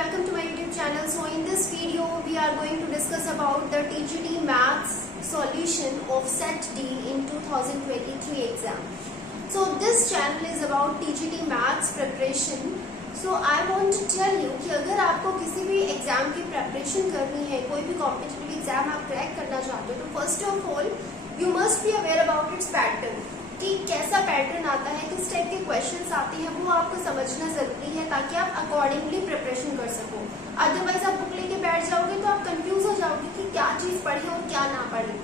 welcome to my YouTube channel. So in this video we are going to discuss about the TGT Maths solution of Set D in 2023 exam. So this channel is about TGT Maths preparation. So I want to tell you कि अगर आपको किसी भी exam की preparation करनी है, कोई भी कॉम्पिटिटिव एग्जाम आप क्रैक करना चाहते हो, तो first of all you must be aware about it's pattern, कि कैसा पैटर्न आता है, किस टाइप के क्वेश्चंस आते हैं, वो आपको समझना जरूरी है ताकि आप अकॉर्डिंगली प्रिपरेशन कर सको। अदरवाइज आप बुक लेके बैठ जाओगे तो आप कंफ्यूज हो जाओगे कि क्या चीज पढ़े और क्या ना पढ़े,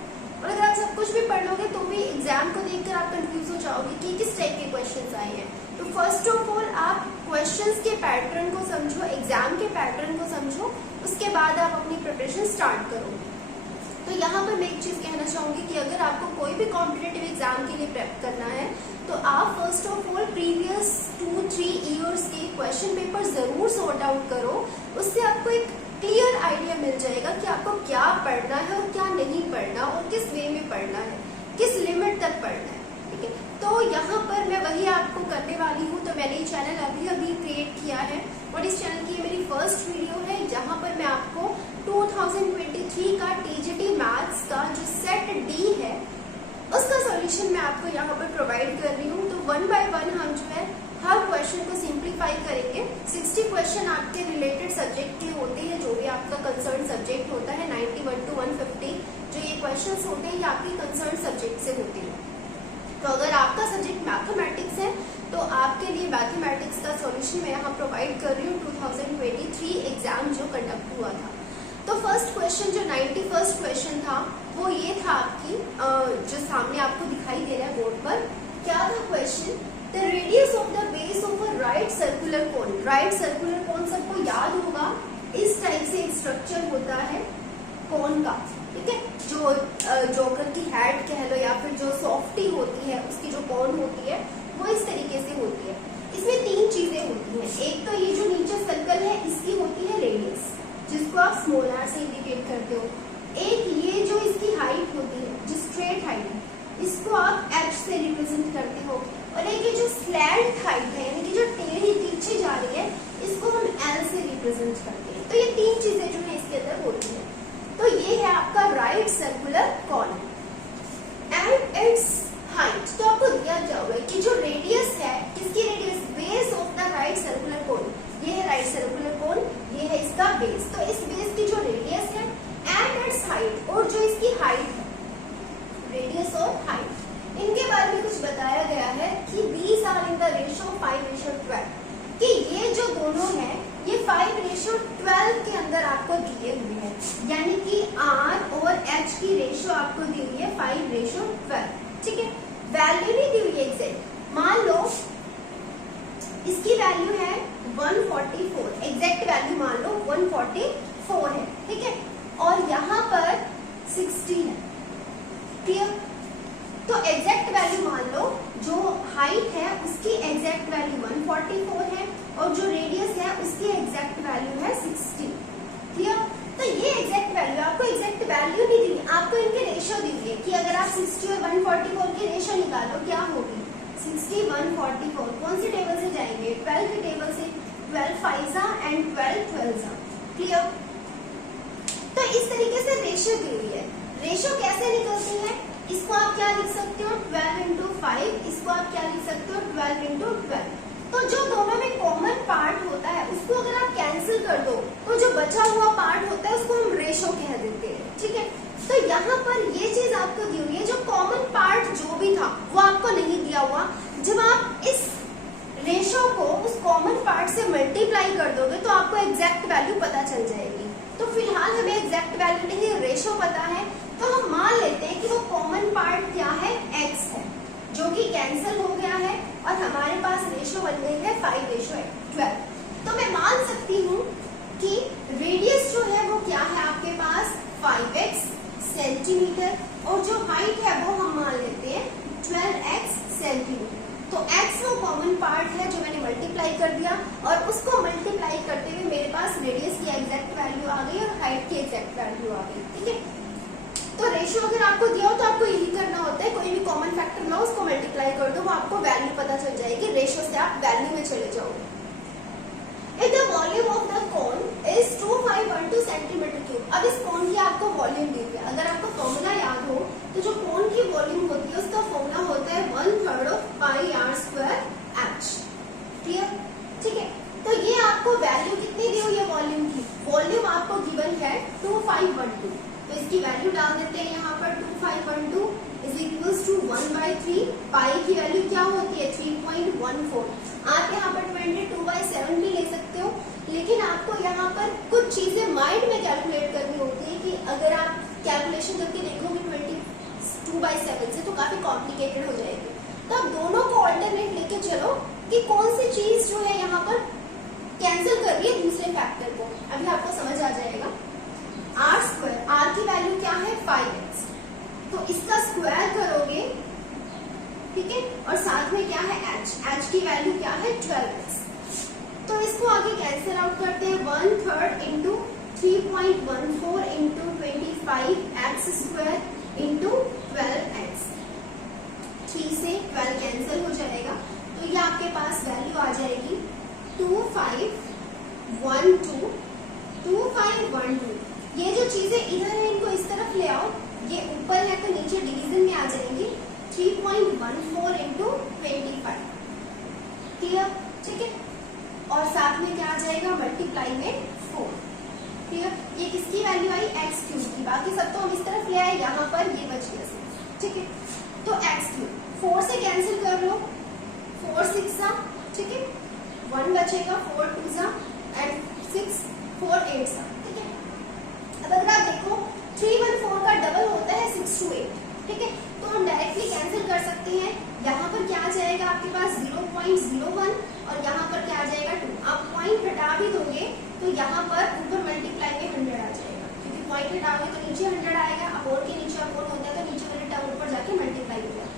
और अगर आप सब कुछ भी पढ़ लोगे तो भी एग्जाम को देखकर आप कंफ्यूज हो जाओगे कि किस टाइप के क्वेश्चंस आए हैं। तो फर्स्ट ऑफ ऑल आप क्वेश्चंस के पैटर्न को समझो, एग्जाम के पैटर्न को समझो, उसके बाद आप अपनी प्रिपरेशन स्टार्ट करो। तो यहाँ पर मैं एक चीज कहना चाहूंगी कि अगर आपको कोई भी कॉम्पिटिटिव एग्जाम के लिए प्रेप करना है तो आप first of all previous 2-3 years के क्वेश्चन पेपर जरूर सॉर्ट आउट करो। उससे आपको एक क्लियर आइडिया मिल जाएगा कि आपको क्या पढ़ना है और क्या नहीं पढ़ना, और किस वे में पढ़ना है, किस लिमिट तक पढ़ना है। ठीक है, तो यहाँ पर मैं वही आपको करने वाली हूँ। तो मैंने ये चैनल अभी क्रिएट किया है और इस चैनल की मेरी फर्स्ट वीडियो है जहाँ पर मैं आपको 2023 का टीजीटी मैथ्स का जो सेट डी है उसका सॉल्यूशन मैं आपको यहाँ पर प्रोवाइड कर रही हूँ। तो 1 बाय 1 हम जो है हर क्वेश्चन को सिंप्लीफाई करेंगे। 60 क्वेश्चन आपके रिलेटेड सब्जेक्ट के होते हैं, जो भी आपका कंसर्न सब्जेक्ट होता है। 91 to 150 जो ये क्वेश्चंस होते हैं ये आपके कंसर्न सब्जेक्ट से होते हैं। तो अगर आपका सब्जेक्ट मैथमेटिक्स है तो आपके लिए मैथमेटिक्स का सॉल्यूशन मैं यहाँ प्रोवाइड कर रही हूँ 2023 एग्जाम जो कंडक्ट हुआ था। तो फर्स्ट क्वेश्चन जो 91st क्वेश्चन था वो ये था आपकी जो सामने आपको दिखाई दे रहा है बोर्ड पर। क्या था question? The radius of the base of a right circular cone. Right circular कोन सबको याद होगा, इस टाइप से एक स्ट्रक्चर होता है कोन का। ठीक है, जो जोकर की हेड कह लो या फिर जो सॉफ्टी होती है उसकी जो कोन होती है वो इस तरीके से होती है। इसमें 3 चीजें होती हैं। एक तो ये जो नीचे सर्कल है इसकी होती है रेडियस, जिसको आप स्मॉल आर से इंडिकेट करते हो। एक ये जो इसकी हाइट होती है, जो स्ट्रेट हाइट है, इसको आप एच से रिप्रेजेंट करते हो। और एक ये जो स्लैंट हाइट है, यानी कि जो टेढ़ी पीछे जा रही है, इसको हम एल से रिप्रेजेंट करते हैं। तो ये 3 चीजें जो है इसके अंदर होती है। तो ये है आपका right circular cone and its height. तो आपको दिया जाओगे कि जो रेडियस है, किसकी radius? Base of the right circular cone. ये है राइट सर्कुलर कोन, ये है इसका बेस। तो इस बेस की जो रेडियस है एंड इट्स हाइट, और जो इसकी हाइट है, रेडियस और हाइट, इनके बारे में कुछ बताया गया है कि these are in the ratio 5:12, कि ये जो दोनों है ये 5:12 के अंदर आपको दिए हुए हैं। यानी कि R और H की रेशियो आपको दी हुई है 5:12। ठीक है, वैल्यू नहीं दी हुई है एग्जैक्ट। मान लो इसकी वैल्यू है 144, एग्जैक्ट वैल्यू मान लो 144 है। ठीक है, और यहाँ पर 60 है। क्लियर? तो एग्जैक्ट वैल्यू मान लो जो हाइट है उसकी एग्जैक्ट वैल्यू 144 है और जो रेडियस है उसकी एग्जैक्ट वैल्यू है 60। क्लियर? तो ये एग्जैक्ट वैल्यू, आपको एग्जैक्ट वैल्यू नहीं दी, आपको इनके रेशियो दी हुई है कि अगर आप 60 और 144 की रेशियो निकालो क्या होगी? 60 144 कौन सी टेबल से जाएंगे? 12 की टेबल से। 12 5 एंड 12 12। क्लियर? तो इस तरीके से रेशियो दी हुई है। रेशियो कैसे निकलती है? इसको आप क्या लिख सकते हो? 12 into 5। इसको आप क्या लिख सकते हो? 12 into 12। तो जो दोनों में कॉमन पार्ट होता है उसको अगर आप कैंसिल कर दो तो जो बचा हुआ पार्ट होता है उसको हम रेशो कह देते हैं। ठीक है, तो यहाँ पर ये चीज आपको दी हुई है, जो कॉमन पार्ट जो भी था वो आपको नहीं दिया हुआ। जब आप इस रेशो को उस कॉमन पार्ट से मल्टीप्लाई कर दोगे तो आपको एग्जैक्ट वैल्यू पता चल जाएगी। तो फिलहाल हमें एग्जैक्ट वैल्यू नहीं, रेशो पता है, तो हम मान लेते हैं कि वो कॉमन पार्ट क्या है? x है, जो कि कैंसिल हो गया है और हमारे पास रेशो बन गई है 5:12। तो मैं मान सकती हूँ कि रेडियस जो है वो क्या है आपके पास? 5x सेंटीमीटर, और जो हाइट है वो हम मान लेते हैं 12x सेंटीमीटर। तो x वो कॉमन पार्ट है जो मैंने मल्टीप्लाई कर दिया, और उसको मल्टीप्लाई करते हुए मेरे पास रेडियस की एग्जैक्ट वैल्यू आ गई और हाइट की एग्जैक्ट वैल्यू आ गई। ठीक है, तो रेशियो अगर आपको दिया हो तो आपको यही करना होता है, कोई भी कॉमन फैक्टर लो उसको मल्टीप्लाई कर दो, वो आपको वैल्यू पता चल जाएगी। रेशियो से आप वैल्यू में चले जाओगे। If the volume of the cone अब इस कोन की आपको वॉल्यूम दी है। अगर आपको फॉर्मूला याद हो तो जो कोन की वॉल्यूम होती है उसका फॉर्मूला होता है 1/3 of pi r square h. Clear? ठीक है, तो ये आपको वैल्यू कितनी दी हुई है वॉल्यूम की? वॉल्यूम आपको गिवन है 2512, तो इसकी वैल्यू डाल देते हैं यहाँ पर 2512 इज इक्वल्स टू 1/3। पाई की वैल्यू क्या होती है? 3.14। आप यहाँ पर 22/7 भी ले सकते हो, लेकिन आपको यहाँ पर कुछ चीजें माइंड में कैलकुलेट करनी होती है कि अगर आप कैलकुलेशन करके देखोगे 22/7 से तो काफी कॉम्प्लिकेटेड हो जाएगी। तो आप दोनों को ऑल्टरनेट लेके चलो कि कौन सी चीज जो है यहाँ पर कैंसिल कर रही है दूसरे फैक्टर को। अभी आपको समझ आ जाएगा। आर स्क्वायर, आर की वैल्यू क्या है? 5x, तो इसका स्क्वायर करोगे, ठीक है, और साथ में क्या है? h की वैल्यू क्या है? 12x। तो इसको आगे कैंसिल आउट करते हैं। 1/3 into 3.14 into 25x square into 12x। 3 से 12 कैंसिल हो जाएगा, तो ये आपके पास वैल्यू आ जाएगी 2512। ये जो चीजें इधर है इनको इस तरफ ले आओ, ये ऊपर है तो नीचे डिवीजन में आ जाएंगी। 3.14 इंटू 25। क्लियर? ठीक है, और साथ में क्या आ जाएगा? मल्टीप्लाई में 4। क्लियर? ये किसकी वैल्यू आई? एक्स क्यूब की। बाकी सब तो हम इस तरफ ले आए, यहाँ पर ये बच गया सिर्फ। ठीक है, तो एक्स क्यूब 4 से कैंसिल कर लो, 4 6 सा, ठीक है, 1 बचेगा, 4 2 सा एंड 6 4 8 सा। ठीक है, अब अगर आप देखो 314 का डबल होता है 628। ठीक है, तो हम डायरेक्टली कैंसिल कर सकते हैं। यहाँ पर क्या आ जाएगा आपके पास? 0.01 और यहाँ पर क्या आ जाएगा? 2। आप पॉइंट हटा भी दोगे तो यहाँ पर ऊपर मल्टीप्लाई में 100 आ जाएगा, क्योंकि पॉइंट हटाओगे तो नीचे 100 आएगा। अपोर के नीचे अपोर होता है तो नीचे वाले टर्म ऊपर जाके मल्टीप्लाई हो जाता है।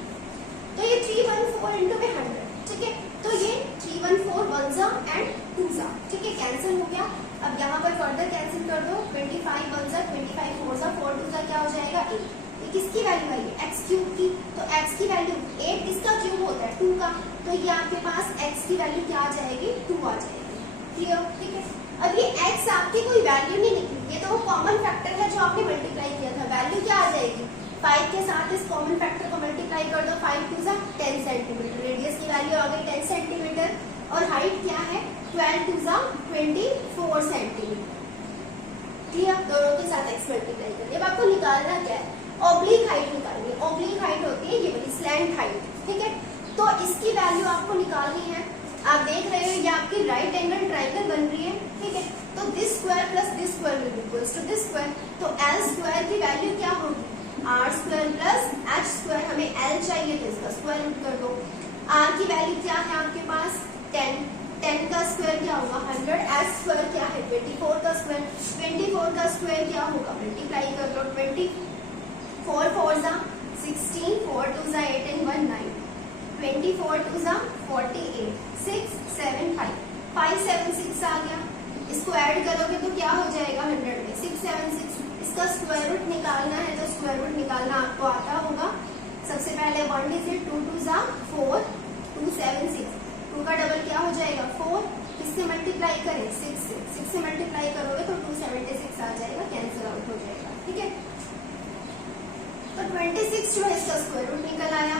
तो ये 314 इंटू में 100। ठीक है, तो ये 314 1 सा एंड 2 सा। ठीक है, कैंसिल हो गया। अब यहाँ पर फर्दर कैंसिल कर दो, 25 1 सा, 25 4 सा, 4 2 सा क्या हो जाएगा? 8। ये किसकी वैल्यू आई है? एक्स क्यूब की। तो एक्स की वैल्यू 8 किसका क्यूब होता है? 2 का। तो ये आपके पास एक्स की वैल्यू क्या आ जाएगी? 2 आ जाएगी। क्लियर? ठीक है, अब ये एक्स आपकी कोई वैल्यू नहीं निकली, ये तो वो कॉमन फैक्टर है जो आपने मल्टीप्लाई किया था। वैल्यू क्या आ जाएगी? 5 के साथ इस कॉमन फैक्टर को मल्टीप्लाई कर दो। 5 2 सा 10 सेंटीमीटर। रेडियस की वैल्यू आ गई 10 सेंटीमीटर और हाइट क्या है? 12 2 सा 24 सेंटीमीटर। क्लियर? दोनों के साथ एक्स मल्टीप्लाई कर दिया। अब आपको निकालना क्या है? ऑब्लिक हाइट निकालनी है। ऑब्लिक हाइट होती है ये वाली स्लैंट हाइट। ठीक है, तो इसकी वैल्यू आपको निकालनी है। आप देख रहे हो ये आपकी राइट एंगल ट्राइंगल बन रही है। ठीक है, तो this square plus this square will equals to this square. तो एल स्क्वायर की वैल्यू क्या होगी? R square plus h square. हमें एल चाहिए तो इसका स्क्वायर रूट कर दो। आर की वैल्यू क्या है आपके पास? 10। 10 का स्क्वायर क्या होगा? 100। एच स्क्वायर क्या है? 24 का स्क्वायर। 24 का स्क्वायर क्या होगा? मल्टीप्लाई कर लो। 24 4 सा 16, 4 2 सा 8 and 1 9, 24 2 सा 48, 6 7 5, 5 7 6 आ गया। इसको ऐड करोगे तो क्या हो जाएगा? 100 में 6 7 6। इसका स्क्वायर रूट निकालना है तो स्क्वायर रूट निकालना आपको आता होगा। सबसे पहले 1 डिजिट 2 2 सा 4, 2 7 6, 2 का डबल क्या हो जाएगा? 4। किससे मल्टीप्लाई करें? 6 से। 6 से मल्टीप्लाई करोगे तो 276 आ जाएगा, कैंसिल आउट हो जाएगा। ठीक है, तो 26 जो है इसका स्क्वायर रूट निकल आया।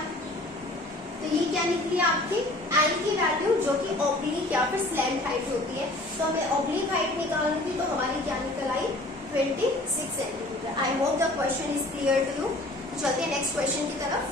तो ये क्या निकली आपकी? एल की वैल्यू, जो कि ऑब्लिक या फिर स्लैंट हाइट होती है। तो हमें ऑब्लिक हाइट निकालनी थी, तो हमारी क्या निकल आई? 26 centimetre. I hope the question is clear to you. चलते हैं नेक्स्ट क्वेश्चन की तरफ।